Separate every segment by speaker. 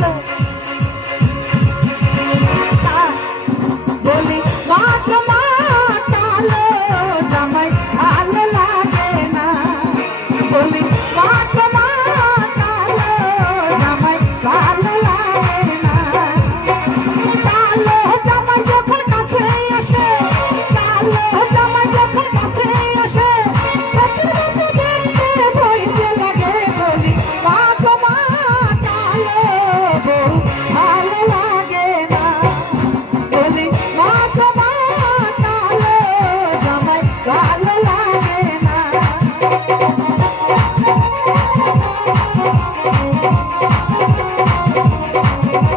Speaker 1: 한 명씩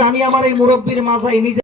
Speaker 1: আমি আমার এই মুরব্বীর মাসায় নিজে